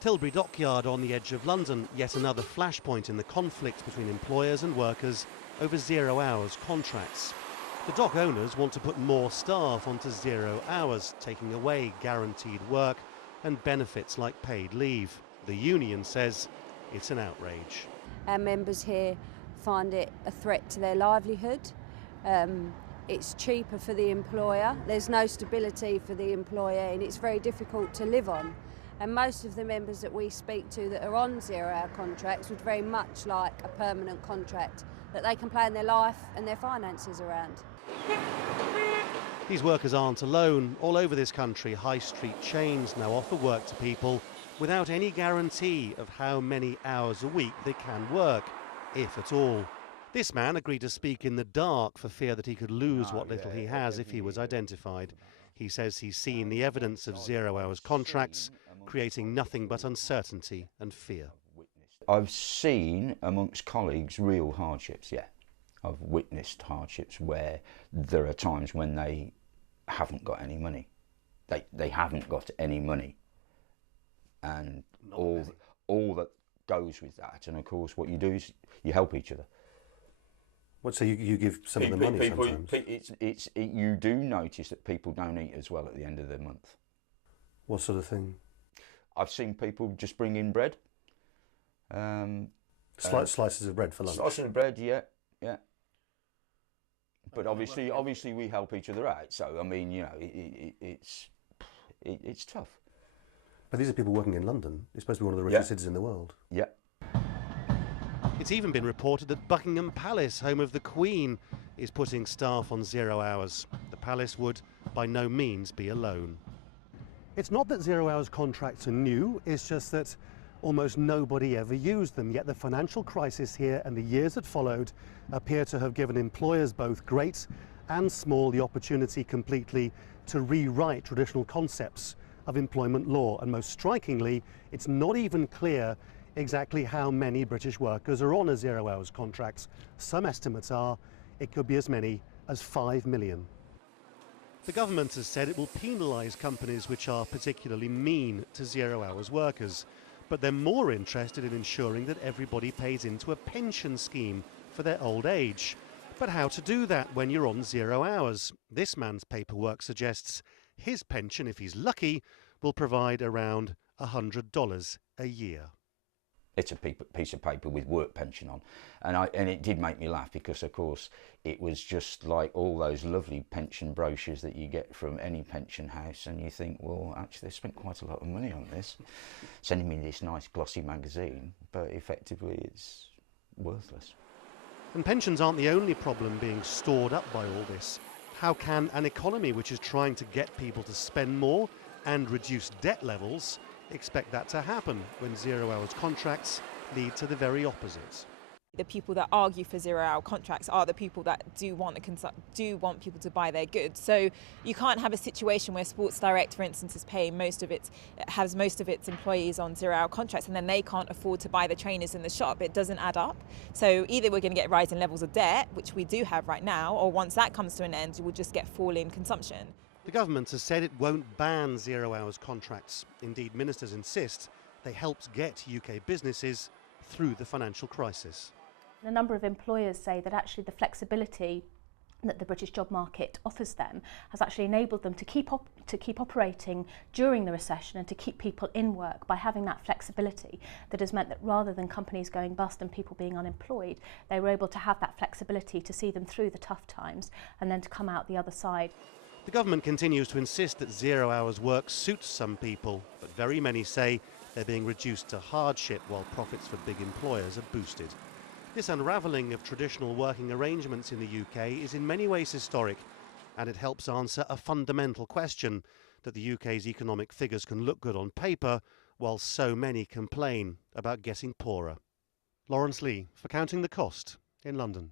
Tilbury Dockyard on the edge of London, yet another flashpoint in the conflict between employers and workers over 0 hours contracts. The dock owners want to put more staff onto 0 hours, taking away guaranteed work and benefits like paid leave. The union says it's an outrage. Our members here find it a threat to their livelihood. It's cheaper for the employer, there's no stability for the employer, and it's very difficult to live on. And most of the members that we speak to that are on 0 hour contracts would very much like a permanent contract that they can plan their life and their finances around. These workers aren't alone. All over this country, high street chains now offer work to people without any guarantee of how many hours a week they can work, if at all. This man agreed to speak in the dark for fear that he could lose what little he has if he was identified. He says he's seen the evidence of 0 hours contracts, creating nothing but uncertainty and fear. I've seen amongst colleagues real hardships, yeah. I've witnessed hardships where there are times when they haven't got any money. They haven't got any money. And all that goes with that. And of course what you do is you help each other. What, so you give some of the money sometimes? You do notice that people don't eat as well at the end of the month. What sort of thing? I've seen people just bring in bread. Slices of bread for lunch? Slices of bread, yeah. But obviously we help each other out. So, I mean, you know, it's tough. But these are people working in London. It's supposed to be one of the richest cities in the world. Yeah. It's even been reported that Buckingham Palace, home of the Queen, is putting staff on 0 hours. The palace would by no means be alone. It's not that 0 hours contracts are new, it's just that almost nobody ever used them, yet the financial crisis here and the years that followed appear to have given employers both great and small the opportunity completely to rewrite traditional concepts of employment law. And most strikingly, it's not even clear exactly how many British workers are on a 0 hours contracts. Some estimates are it could be as many as 5 million. The government has said it will penalise companies which are particularly mean to 0 hours workers, but they're more interested in ensuring that everybody pays into a pension scheme for their old age. But how to do that when you're on 0 hours? This man's paperwork suggests his pension, if he's lucky, will provide around $100 a year. It's a piece of paper with work pension on, and it did make me laugh because, of course, it was just like all those lovely pension brochures that you get from any pension house, and you think, well, actually, they spent quite a lot of money on this, sending me this nice glossy magazine, but effectively it's worthless. And pensions aren't the only problem being stored up by all this. How can an economy which is trying to get people to spend more and reduce debt levels expect that to happen when 0 hours contracts lead to the very opposite? The people that argue for 0 hour contracts are the people that do want people to buy their goods. So you can't have a situation where Sports Direct, for instance, has most of its employees on 0 hour contracts, and then they can't afford to buy the trainers in the shop. It doesn't add up. So either we're going to get rising levels of debt, which we do have right now, or once that comes to an end, we'll just get falling consumption. The government has said it won't ban 0 hours contracts. Indeed, ministers insist they helped get UK businesses through the financial crisis. A number of employers say that actually the flexibility that the British job market offers them has actually enabled them to keep operating during the recession and to keep people in work by having that flexibility. That has meant that rather than companies going bust and people being unemployed, they were able to have that flexibility to see them through the tough times and then to come out the other side. The government continues to insist that 0 hours work suits some people, but very many say they're being reduced to hardship while profits for big employers are boosted. This unravelling of traditional working arrangements in the UK is in many ways historic, and it helps answer a fundamental question that the UK's economic figures can look good on paper while so many complain about getting poorer. Ftx Lle for Counting the Cost in London.